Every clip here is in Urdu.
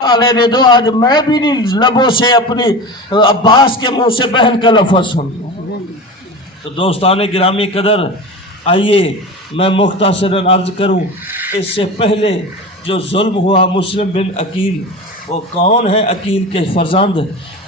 لینے دو، آج میں بھی نہیں لبوں سے اپنی عباس کے منہ سے بہن کا لفظ سن لوں۔ تو دوستان گرامی قدر، آئیے میں مختصراً عرض کروں، اس سے پہلے جو ظلم ہوا مسلم بن عقیل، وہ کون ہے؟ عقیل کے فرزند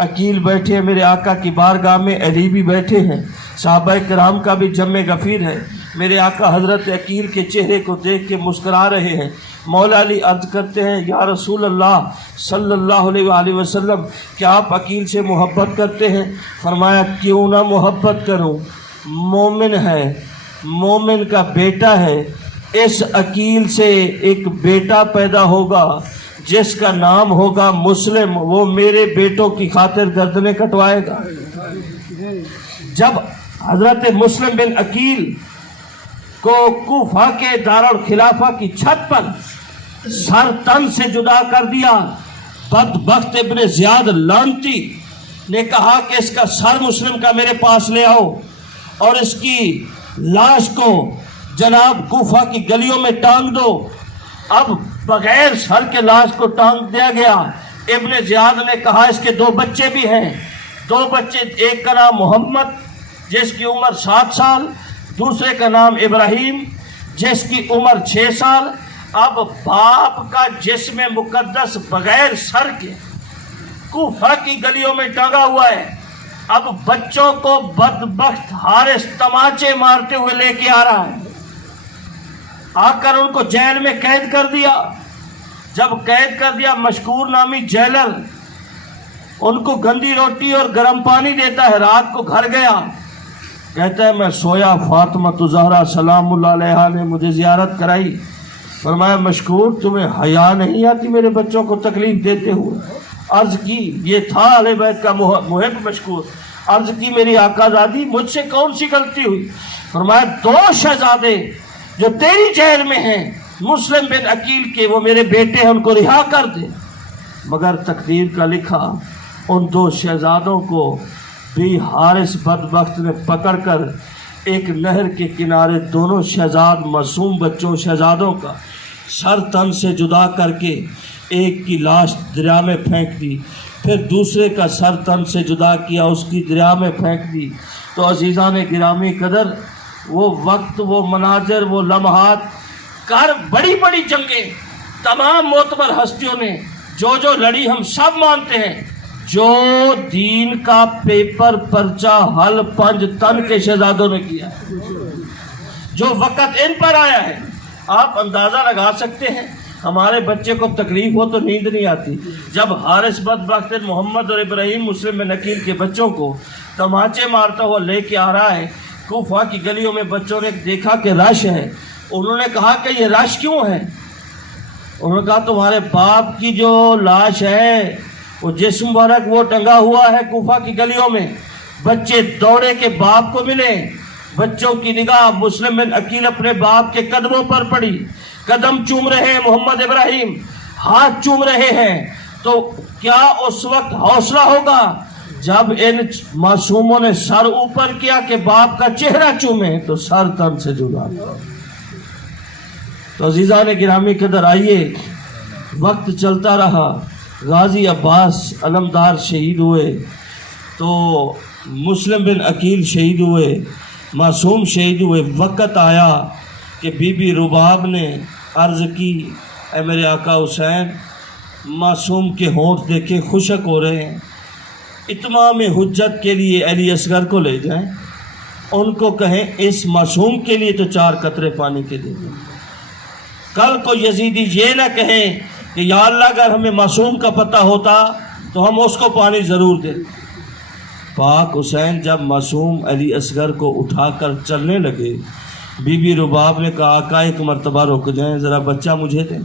عقیل بیٹھے ہیں میرے آقا کی بارگاہ میں، علی بھی بیٹھے ہیں، صحابہ کرام کا بھی جمع غفیر ہے۔ میرے آقا حضرت عقیل کے چہرے کو دیکھ کے مسکرا رہے ہیں۔ مولا علی عرض کرتے ہیں، یا رسول اللہ صلی اللہ علیہ وآلہ وسلم، کیا آپ عقیل سے محبت کرتے ہیں؟ فرمایا کیوں نہ محبت کروں، مومن ہے، مومن کا بیٹا ہے، اس عقیل سے ایک بیٹا پیدا ہوگا جس کا نام ہوگا مسلم، وہ میرے بیٹوں کی خاطر گردنیں کٹوائے گا۔ جب حضرت مسلم بن عقیل کو کوفہ کے دارالخلافہ کی چھت پر سر تن سے جدا کر دیا، بدبخت ابن زیاد لعنتی نے کہا کہ اس کا سر مسلم کا میرے پاس لے آؤ اور اس کی لاش کو جناب کوفہ کی گلیوں میں ٹانگ دو۔ اب بغیر سر کے لاش کو ٹانگ دیا گیا۔ ابن زیاد نے کہا اس کے 2 بچے بھی ہیں، 2 بچے، ایک کا نام محمد جس کی عمر 7 سال، دوسرے کا نام ابراہیم جس کی عمر 6 سال۔ اب باپ کا جسم مقدس بغیر سر کے کوفہ کی گلیوں میں ٹنگا ہوا ہے۔ اب بچوں کو بدبخت حارث تماچے مارتے ہوئے لے کے آ رہا ہے، آ کر ان کو جیل میں قید کر دیا۔ جب قید کر دیا، مشکور نامی جیلر ان کو گندی روٹی اور گرم پانی دیتا ہے۔ رات کو گھر گیا، کہتا ہے میں سویا، فاطمہ زہرا سلام اللہ علیہا نے مجھے زیارت کرائی۔ فرمایا مشکور تمہیں حیا نہیں آتی میرے بچوں کو تکلیف دیتے ہوئے؟ عرض کی، یہ تھا اہل بیت کا محب مشکور، عرض کی میری آقا زادی مجھ سے کون سی غلطی ہوئی؟ فرمایا 2 شہزادے جو تیری جیل میں ہیں مسلم بن عقیل کے، وہ میرے بیٹے ہیں، ان کو رہا کر دے۔ مگر تقدیر کا لکھا ان 2 شہزادوں کو بھی حارث بدبخت نے پکڑ کر ایک نہر کے کنارے دونوں شہزاد معصوم بچوں شہزادوں کا سر تن سے جدا کر کے ایک کی لاش دریا میں پھینک دی، پھر دوسرے کا سر تن سے جدا کیا، اس کی دریا میں پھینک دی۔ تو عزیزان گرامی قدر، وہ وقت، وہ مناظر، وہ لمحات کر بڑی بڑی جنگیں تمام معتبر ہستیوں نے جو لڑی ہم سب مانتے ہیں۔ جو دین کا پیپر پرچہ حل 5 تن کے شہزادوں نے کیا، جو وقت ان پر آیا ہے، آپ اندازہ لگا سکتے ہیں۔ ہمارے بچے کو تکلیف ہو تو نیند نہیں آتی، جب حارث بدبخت محمد اور ابراہیم مسلم بن عقیل کے بچوں کو تماچے مارتا ہوا لے کے آ رہا ہے کوفہ کی گلیوں میں، بچوں نے دیکھا کہ رش ہے۔ انہوں نے کہا کہ یہ رش کیوں ہے؟ انہوں نے کہا تمہارے باپ کی جو لاش ہے، وہ جسم مبارک وہ ٹنگا ہوا ہے کوفہ کی گلیوں میں۔ بچے دوڑے کے باپ کو ملے، بچوں کی نگاہ مسلم بن عقیل اپنے باپ کے قدموں پر پڑی، قدم چوم رہے ہیں محمد ابراہیم، ہاتھ چوم رہے ہیں۔ تو کیا اس وقت حوصلہ ہوگا جب ان معصوموں نے سر اوپر کیا کہ باپ کا چہرہ چومے، تو سر تن سے جدا۔ تو عزیزان گرامی قدر، آئیے وقت چلتا رہا، غازی عباس علمدار شہید ہوئے، تو مسلم بن عقیل شہید ہوئے، معصوم شہید ہوئے۔ وقت آیا کہ بی بی رباب نے عرض کی، اے میرے آقا حسین، معصوم کے ہونٹ دیکھے خشک ہو رہے ہیں، اتمام حجت کے لیے علی اصغر کو لے جائیں، ان کو کہیں اس معصوم کے لیے تو 4 قطرے پانی کے دے دیں۔ کل کو یزیدی یہ نہ کہیں کہ یا اللہ اگر ہمیں معصوم کا پتہ ہوتا تو ہم اس کو پانی ضرور دیتے۔ پاک حسین جب معصوم علی اصغر کو اٹھا کر چلنے لگے، بی بی رباب نے کہا آقا ایک مرتبہ رک جائیں، ذرا بچہ مجھے دیں۔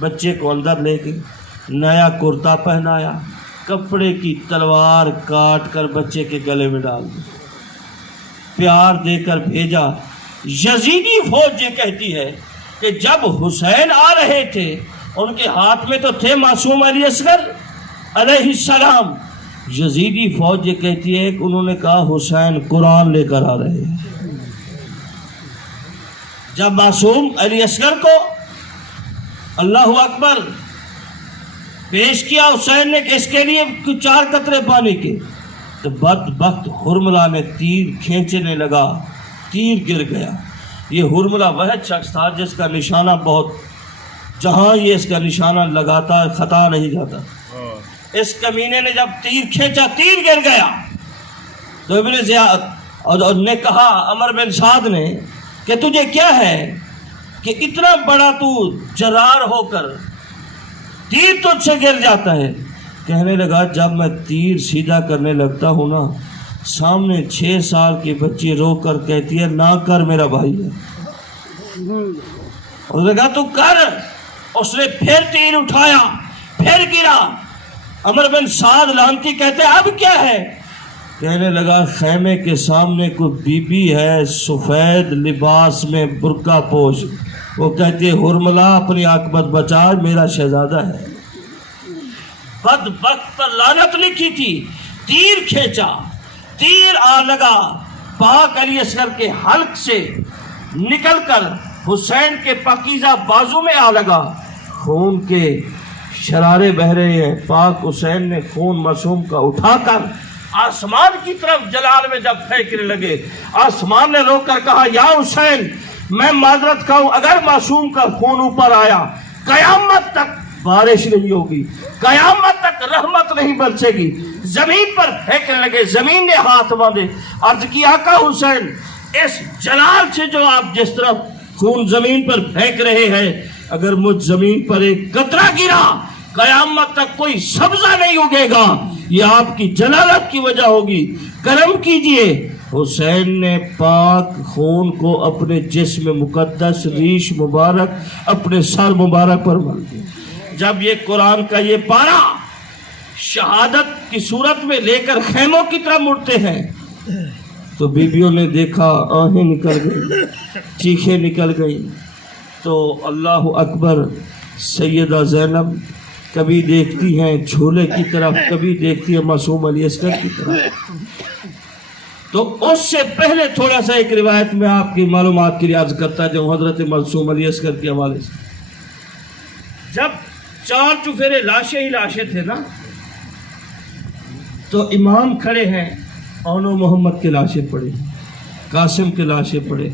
بچے کو اندر لے کے نیا کرتا پہنایا، کپڑے کی تلوار کاٹ کر بچے کے گلے میں ڈال دی، پیار دے کر بھیجا۔ یزیدی فوج یہ کہتی ہے کہ جب حسین آ رہے تھے ان کے ہاتھ میں تو تھے معصوم علی اصغر علیہ السلام، یزیدی فوج یہ کہتی ہے کہ انہوں نے کہا حسین قرآن لے کر آ رہے ہیں۔ جب معصوم علی اصغر کو اللہ اکبر پیش کیا حسین نے کہ اس کے لیے 4 قطرے پانی کے، تو بدبخت حرملہ نے تیر کھینچنے لگا، تیر گر گیا۔ یہ حرملہ وہ شخص تھا جس کا نشانہ بہت، جہاں یہ اس کا نشانہ لگاتا خطا نہیں جاتا۔ اس کمینے نے جب تیر کھینچا، تیر گر گیا۔ تو ابن زیاد نے کہا عمر بن سعد نے کہ تجھے کیا ہے کہ اتنا بڑا تو جرار ہو کر تیر تجھ سے گر جاتا ہے؟ کہنے لگا جب میں تیر سیدھا کرنے لگتا ہوں نا، سامنے 6 سال کی بچی رو کر کہتی ہے نہ کر، میرا بھائی ہے۔ اس نے کہا تو کر۔ اس نے پھر تیر اٹھایا، پھر گرا۔ عمر بن سعد لعنتی کہتے اب کیا ہے؟ کہنے لگا خیمے کے سامنے کوئی بی بی ہے سفید لباس میں برقع پوش، وہ کہتی ہے حرملہ اپنی عاقبت بچا، میرا شہزادہ ہے۔ بدبخت پر لعنت لکھی تھی، تیر کھینچا، تیر آ لگا پاک علی اصغر کے حلق سے نکل کر حسین کے پاکیزہ بازو میں آ لگا۔ خون کے شرارے بہ رہے ہیں۔ پاک حسین نے خون معصوم کا اٹھا کر آسمان کی طرف جلال میں جب پھینکنے لگے، آسمان نے رو کر کہا یا حسین میں معذرت کہوں اگر معصوم کا خون اوپر آیا قیامت تک بارش نہیں ہوگی، قیامت تک رحمت نہیں برسے گی۔ زمین پر پھینکنے لگے، زمین نے ہاتھ باندھے، عرض کی آقا حسین اس جلال سے جو آپ جس طرف خون زمین پر پھینک رہے ہیں، اگر مجھ زمین پر ایک قطرہ گرا قیامت تک کوئی سبزہ نہیں اگے گا، یہ آپ کی جلالت کی وجہ ہوگی، کرم کیجئے۔ حسین نے پاک خون کو اپنے جسم مقدس ریش مبارک اپنے سر مبارک پر مل دیا۔ جب یہ قرآن کا یہ پارہ شہادت کی صورت میں لے کر خیموں کی طرف مڑتے ہیں تو بیویوں نے دیکھا آہیں نکل گئی، چیخیں نکل گئی۔ تو اللہ اکبر، سیدہ زینب کبھی دیکھتی ہیں جھولے کی طرف، کبھی دیکھتی ہے معصوم علی اصغر کی طرف۔ تو اس سے پہلے تھوڑا سا ایک روایت میں آپ کی معلومات کے لیے عرض کرتا جو حضرت معصوم علی اصغر کے حوالے سے، جب 4 چفیرے لاشیں ہی لاشیں تھے نا، تو امام کھڑے ہیں، اون و محمد کے لاشیں پڑے، قاسم کے لاشیں پڑے،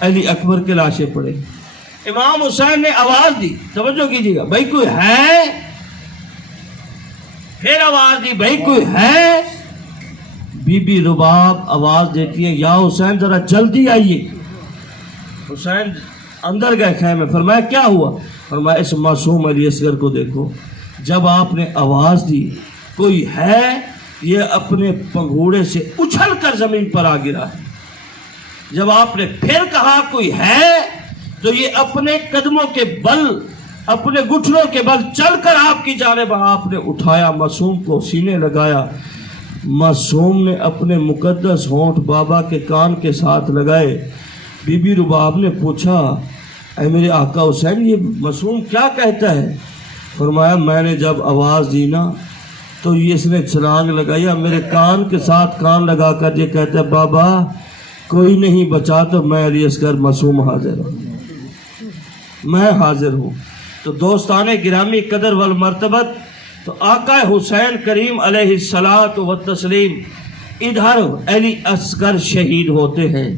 علی اکبر کے لاشیں پڑے۔ امام حسین نے آواز دی، توجہ کیجیے گا، بھائی کوئی ہے؟ پھر آواز دی، بھائی کوئی ہے؟ بی بی رباب آواز دیتی ہے یا حسین ذرا جلدی آئیے۔ حسین اندر گئے خیمے، فرمایا کیا ہوا؟ فرمایا اس معصوم علی اصغر کو دیکھو، جب آپ نے آواز دی کوئی ہے، یہ اپنے پنگھوڑے سے اچھل کر زمین پر آ گرا ہے۔ جب آپ نے پھر کہا کوئی ہے، تو یہ اپنے قدموں کے بل، اپنے گھٹنوں کے بل چل کر آپ کی جانب آپ نے اٹھایا، معصوم کو سینے لگایا۔ معصوم نے اپنے مقدس ہونٹ بابا کے کان کے ساتھ لگائے۔ بی بی رباب نے پوچھا اے میرے آقا حسین یہ معصوم کیا کہتا ہے؟ فرمایا میں نے جب آواز دی نا تو یہ اس نے چھلانگ لگائی، میرے کان کے ساتھ کان لگا کر یہ کہتا ہے بابا کوئی نہیں بچا تو میں علی اصغر معصوم حاضر ہوں، میں حاضر ہوں۔ تو دوستان گرامی قدر والمرتبت، تو آقا حسین کریم علیہ الصلاۃ والتسلیم ادھر علی اصغر شہید ہوتے ہیں،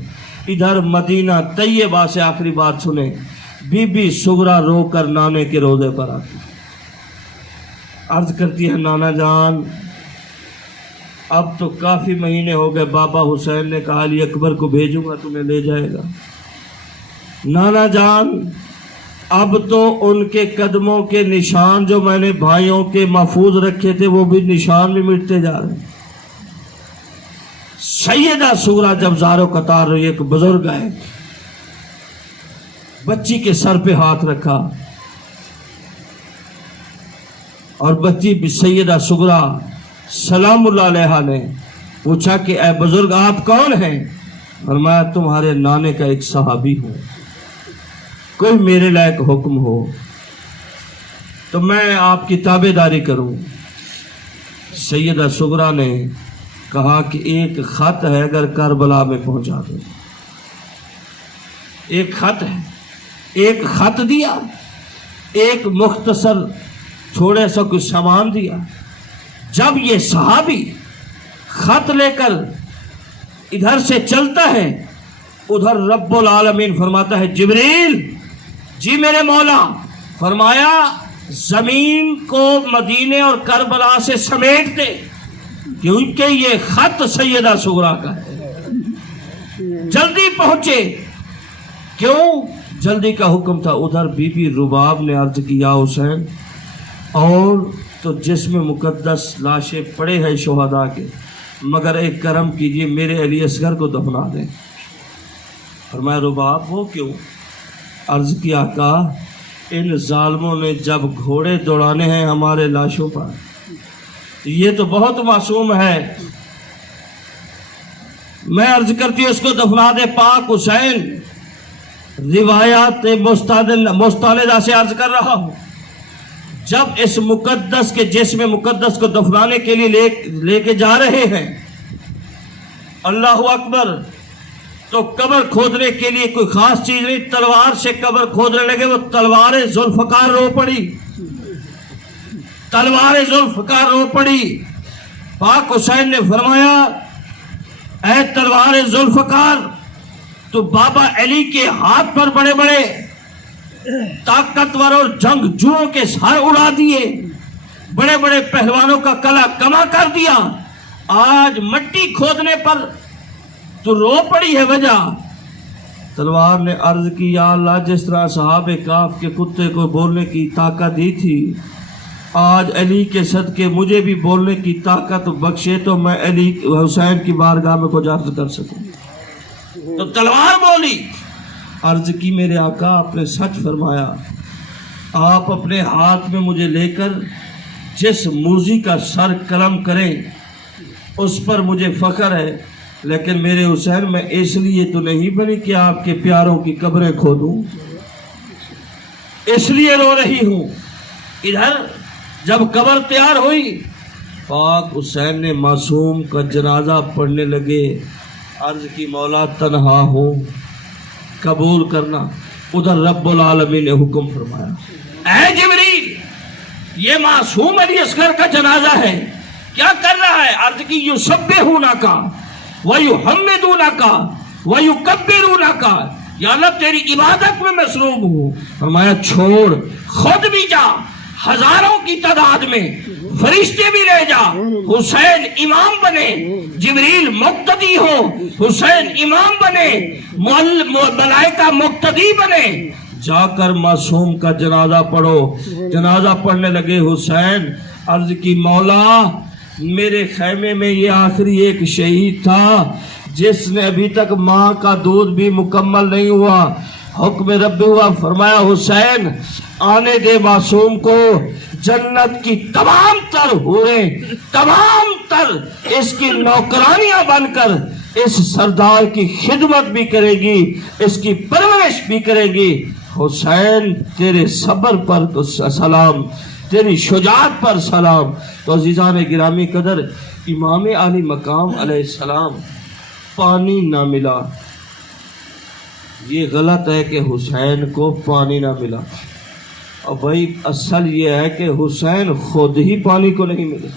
ادھر مدینہ طیبہ سے آخری بات سنیں، بی بی سغرا رو کر نانے کے روضے پر آتی، عرض کرتی ہے نانا جان اب تو کافی مہینے ہو گئے، بابا حسین نے کہا علی اکبر کو بھیجوں گا تمہیں لے جائے گا، نانا جان اب تو ان کے قدموں کے نشان جو میں نے بھائیوں کے محفوظ رکھے تھے وہ بھی نشان بھی مٹتے جا رہے ہیں۔ سیدہ سغرا جب زارو قطار رہی، ایک بزرگ ہے، بچی کے سر پہ ہاتھ رکھا اور بچی بھی سیدہ سغرا سلام اللہ علیہا نے پوچھا کہ اے بزرگ آپ کون ہیں؟ فرمایا تمہارے نانے کا ایک صحابی ہوں، کوئی میرے لائق حکم ہو تو میں آپ کی تابع داری کروں۔ سیدہ سغرا نے کہا کہ ایک خط ہے اگر کربلا میں پہنچا دو، ایک خط ہے، ایک خط دیا، ایک مختصر تھوڑے سا کچھ سامان دیا. جب یہ صحابی خط لے کر ادھر سے چلتا ہے، ادھر رب العالمین فرماتا ہے جبریل جی میرے مولا، فرمایا زمین کو مدینے اور کربلا سے سمیٹ دے، کیونکہ یہ خط سیدہ صغرا کا ہے. جلدی پہنچے. کیوں جلدی کا حکم تھا؟ ادھر بی بی رباب نے عرض کیا حسین اور تو جسم مقدس لاشیں پڑے ہیں شہداء کے، مگر ایک کرم کیجئے میرے علی اصغر کو دفنا دیں. فرمایا رباب وہ کیوں؟ عرض کیا آقا ان ظالموں نے جب گھوڑے دوڑانے ہیں ہمارے لاشوں پر، یہ تو بہت معصوم ہے، میں عرض کرتی ہوں اس کو دفنا دے. پاک حسین روایات مستندہ سے عرض کر رہا ہوں، جب اس مقدس کے جسم مقدس کو دفنانے کے لیے لے کے جا رہے ہیں، اللہ اکبر، تو قبر کھودنے کے لیے کوئی خاص چیز نہیں، تلوار سے قبر کھودنے لگے. وہ تلوار ذوالفقار رو پڑی، تلوار ذوالفقار رو پڑی. پاک حسین نے فرمایا اے تلوار ذوالفقار، تو بابا علی کے ہاتھ پر بڑے بڑے طاقتور اور جنگجوؤں کے سر اڑا دیے، بڑے بڑے پہلوانوں کا کلا کما کر دیا، آج مٹی کھودنے پر تو رو پڑی ہے وجہ. تلوار نے عرض کی یا اللہ جس طرح صحابہ کہف کے کتے کو بولنے کی طاقت دی تھی، آج علی کے صدقے مجھے بھی بولنے کی طاقت بخشے تو میں علی حسین کی بارگاہ میں کچھ عرض کر سکوں. تو تلوار بولی. عرض کی میرے آقا آپ نے سچ فرمایا، آپ اپنے ہاتھ میں مجھے لے کر جس موذی کا سر قلم کریں اس پر مجھے فخر ہے، لیکن میرے حسین میں اس لیے تو نہیں بنی کہ آپ کے پیاروں کی قبریں کھودوں، اس لیے رو رہی ہوں. ادھر جب قبر تیار ہوئی، پاک حسین نے معصوم کا جنازہ پڑھنے لگے. عرض کی مولا تنہا ہوں قبول کرنا. ادھر رب العالمین نے حکم فرمایا اے جبریل یہ معصوم علی اصغر کا جنازہ ہے، کیا کر رہا ہے؟ عرض کی یسبحونک ویحمدونک ویکبرونک، یا اللہ تیری عبادت میں مصروف ہوں. فرمایا چھوڑ، خود بھی جا، ہزاروں کی تعداد میں فرشتے بھی لے جا، حسین امام بنے، جبریل مقتدی ہو، حسین امام بنے، ملائکہ مقتدی بنے. جا کر معصوم کا جنازہ پڑھو. جنازہ پڑھنے لگے حسین. عرض کی مولا میرے خیمے میں یہ آخری ایک شہید تھا جس نے ابھی تک ماں کا دودھ بھی مکمل نہیں ہوا. حکم رب ہوا. فرمایا حسین آنے دے معصوم کو، جنت کی تمام تر حوریں، تمام تر اس کی نوکرانیاں بن کر اس سردار کی خدمت بھی کرے گی، اس کی پرورش بھی کرے گی. حسین تیرے صبر پر سلام، تیری شجاعت پر سلام. تو عزیزان گرامی قدر، امام علی مقام علیہ السلام پانی نہ ملا. یہ غلط ہے کہ حسین کو پانی نہ ملا، اور بھائی اصل یہ ہے کہ حسین خود ہی پانی کو نہیں ملے،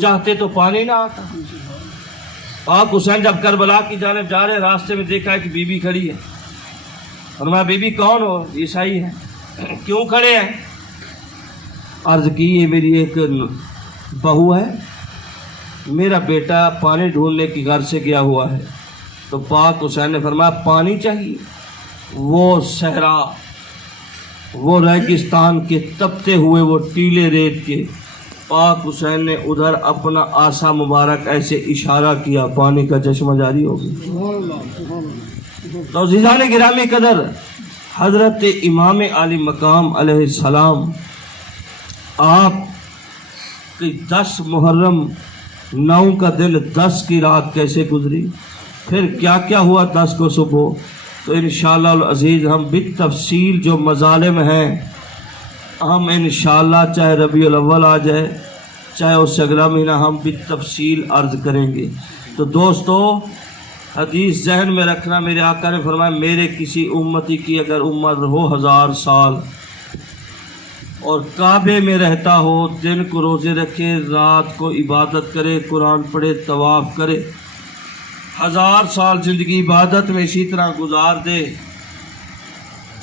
چاہتے تو پانی نہ آتا. پاک حسین جب کربلا کی جانب جا رہے، راستے میں دیکھا کہ بی بی کھڑی ہے. فرمایا بی بی کون ہو؟ عیسائی ہے. کیوں کھڑے ہیں؟ عرض کی یہ میری ایک بہو ہے، میرا بیٹا پانی ڈھونڈنے کی گھر سے گیا ہوا ہے. تو پاک حسین نے فرمایا پانی چاہیے؟ وہ صحرا، وہ ریگستان کے تپتے ہوئے وہ ٹیلے ریت کے. پاک حسین نے ادھر اپنا آسا مبارک ایسے اشارہ کیا، پانی کا چشمہ جاری ہو گیا. تو عزیزان گرامی قدر، حضرت امام علی مقام علیہ السلام آپ کی 10 محرم 9 کا دن 10 کی رات کیسے گزری، پھر کیا کیا ہوا 10 کو صبح، تو انشاءاللہ العزیز ہم بالتفصیل جو مظالم ہیں ہم انشاءاللہ چاہے ربیع الاول آ جائے چاہے اس سے اگلا مہینہ ہم بالتفصیل عرض کریں گے. تو دوستو حدیث ذہن میں رکھنا، میرے آقا نے فرمایا میرے کسی امتی کی اگر عمر ہو 1000 سال اور کعبے میں رہتا ہو، دن کو روزے رکھے، رات کو عبادت کرے، قرآن پڑھے، طواف کرے، 1000 سال زندگی عبادت میں اسی طرح گزار دے،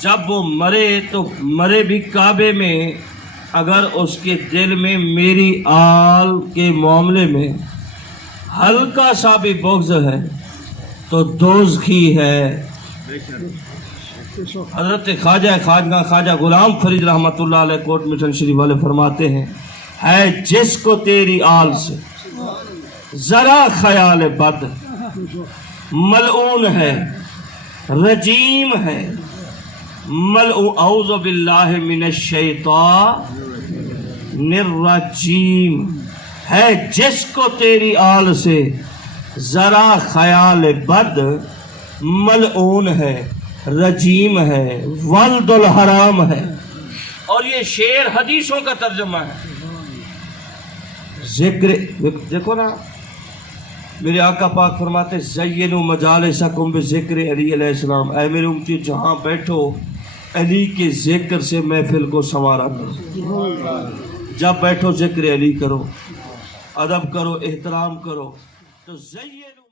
جب وہ مرے تو مرے بھی کعبے میں، اگر اس کے دل میں میری آل کے معاملے میں ہلکا سا بھی بغض ہے تو دوزخی ہے۔ حضرت خواجہ غلام فرید رحمۃ اللہ علیہ کوٹ مٹن شریف والے فرماتے ہیں، ہے جس کو تیری آل سے ذرا خیال بد، ملعون ہے، رجیم ہے، ملعون، اعوذ باللہ من الشیطان الرجیم، ہے جس کو تیری آل سے ذرا خیال بد، ملعون ہے، رجیم ہے، ولد الحرام ہے۔ اور یہ شعر حدیثوں کا ترجمہ ہے۔ ذکر دیکھو نا، میرے آقا پاک فرماتے ہیں زینوا مجالسکم بذکر علی علیہ السلام، اے میرے امتی جہاں بیٹھو علی کے ذکر سے محفل کو سنوارا کرو، جب بیٹھو ذکر علی کرو، ادب کرو، احترام کرو، تو